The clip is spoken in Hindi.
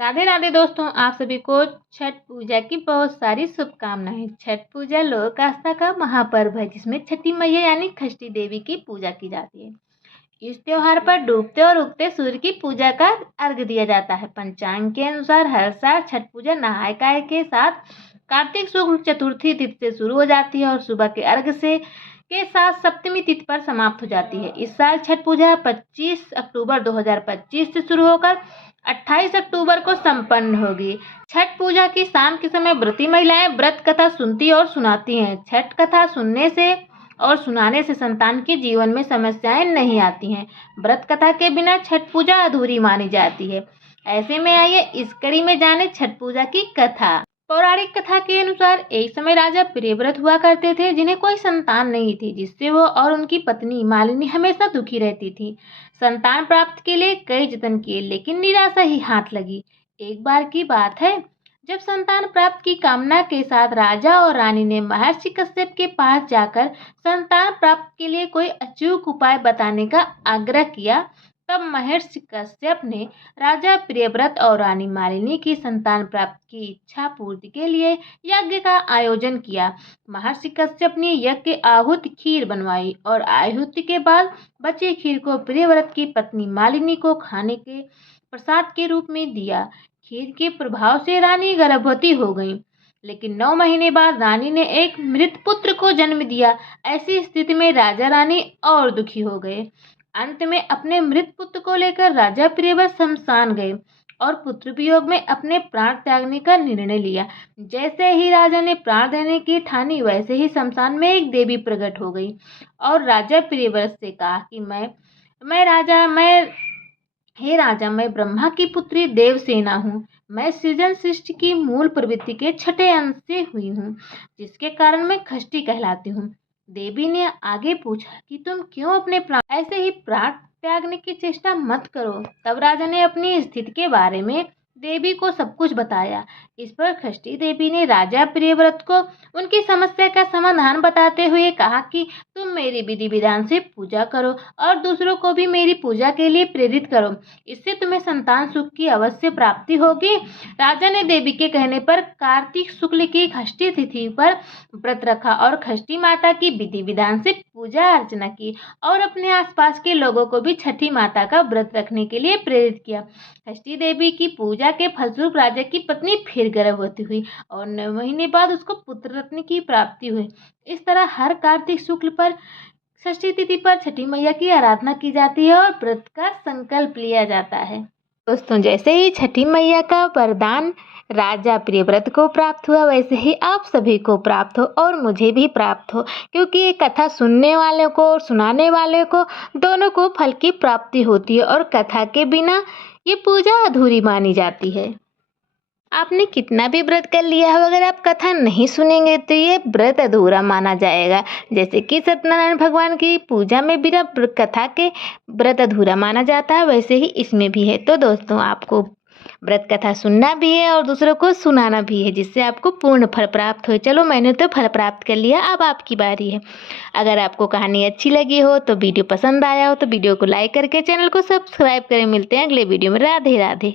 राधे राधे दोस्तों, आप सभी को छठ पूजा की बहुत सारी शुभकामनाएं। छठ पूजा लोक आस्था का महापर्व है जिसमें छठी मैया यानी षष्ठी देवी की पूजा की जाती है। इस त्योहार पर डूबते और उगते सूर्य की पूजा का अर्घ्य दिया जाता है। पंचांग के अनुसार हर साल छठ पूजा नहाय खाए के साथ कार्तिक शुक्ल चतुर्थी तिथि से शुरू हो जाती है और सुबह के अर्घ्य से के साथ सप्तमी तिथि पर समाप्त हो जाती है। इस साल छठ पूजा 25 अक्टूबर 2025 से शुरू होकर 28 अक्टूबर को संपन्न होगी। छठ पूजा की शाम के समय व्रती महिलाएं व्रत कथा सुनती और सुनाती हैं। छठ कथा सुनने से और सुनाने से संतान के जीवन में समस्याएं नहीं आती हैं। व्रत कथा के बिना छठ पूजा अधूरी मानी जाती है। ऐसे में आइए इस कड़ी में जाने छठ पूजा की कथा। पौराणिक कथा के अनुसार एक समय राजा प्रियव्रत हुआ करते थे जिन्हें कोई संतान नहीं थी, जिससे वो और उनकी पत्नी मालिनी हमेशा दुखी रहती थी। संतान प्राप्त के लिए कई जतन किए लेकिन निराशा ही हाथ लगी। एक बार की बात है जब संतान प्राप्त की कामना के साथ राजा और रानी ने महर्षि कश्यप के पास जाकर संतान प्राप्त के लिए कोई अचूक उपाय बताने का आग्रह किया। तब महर्षि कश्यप ने राजा प्रियव्रत और रानी मालिनी की संतान प्राप्त की इच्छा पूर्ति के लिए यज्ञ का आयोजन किया। महर्षि कश्यप ने यज्ञ के आहूत खीर बनवाई और आहुति के बाद बचे खीर को प्रियव्रत की पत्नी मालिनी को खाने के प्रसाद के रूप में दिया। खीर के प्रभाव से रानी गर्भवती हो गई, लेकिन 9 महीने बाद रानी ने एक मृत पुत्र को जन्म दिया। ऐसी स्थिति में राजा रानी और दुखी हो गए। अंत में अपने मृत पुत्र को लेकर राजा प्रियव्रत शमशान गए और पुत्र वियोग में अपने प्राण त्यागने का निर्णय लिया। जैसे ही राजा ने प्राण देने की ठानी वैसे ही शमशान में एक देवी प्रकट हो गई और राजा प्रियव्रत से कहा कि हे राजा, मैं ब्रह्मा की पुत्री देवसेना हूँ। मैं सृजन सृष्टि की मूल प्रवृत्ति के छठे अंश से हुई हूँ, जिसके कारण मैं षष्ठी कहलाती हूँ। देवी ने आगे पूछा कि तुम क्यों अपने प्राण ऐसे ही प्राण त्यागने की चेष्टा मत करो। तब राजा ने अपनी स्थिति के बारे में देवी को सब कुछ बताया। इस पर षष्ठी देवी ने राजा प्रियव्रत को उनकी समस्या का समाधान बताते हुए कहा कि तुम मेरी विधि विधान से पूजा करो और दूसरों को भी मेरी पूजा के लिए प्रेरित करो। इससे तुम्हें संतान सुख की अवश्य प्राप्ति होगी। राजा ने देवी के कहने पर कार्तिक शुक्ल की षष्ठी तिथि पर व्रत रखा और षष्ठी माता की विधि विधान से पूजा अर्चना की और अपने आसपास के लोगों को भी छठी माता का व्रत रखने के लिए प्रेरित किया। षष्ठी देवी की पूजा के फलस्वरूप राजा की पत्नी फिर गर्भवती हुई और 9 महीने बाद उसको पुत्र रत्न की प्राप्ति हुई। इस तरह हर कार्तिक शुक्ल पर षष्ठी तिथि पर छठी मैया की आराधना की जाती है और व्रत का संकल्प लिया जाता है। दोस्तों, जैसे ही छठी मैया का वरदान राजा प्रियव्रत को प्राप्त हुआ वैसे ही आप सभी को प्राप्त हो और मुझे भी प्राप्त हो, क्योंकि ये कथा सुनने वाले को और सुनाने वाले को दोनों को फल की प्राप्ति होती है और कथा के बिना ये पूजा अधूरी मानी जाती है। आपने कितना भी व्रत कर लिया हो, अगर आप कथा नहीं सुनेंगे तो ये व्रत अधूरा माना जाएगा। जैसे कि सत्यनारायण भगवान की पूजा में बिना कथा के व्रत अधूरा माना जाता है, वैसे ही इसमें भी है। तो दोस्तों, आपको व्रत कथा सुनना भी है और दूसरों को सुनाना भी है, जिससे आपको पूर्ण फल प्राप्त हो। चलो, मैंने तो फल प्राप्त कर लिया, अब आपकी बारी है। अगर आपको कहानी अच्छी लगी हो तो वीडियो पसंद आया हो तो वीडियो को लाइक करके चैनल को सब्सक्राइब करें। मिलते हैं अगले वीडियो में। राधे राधे।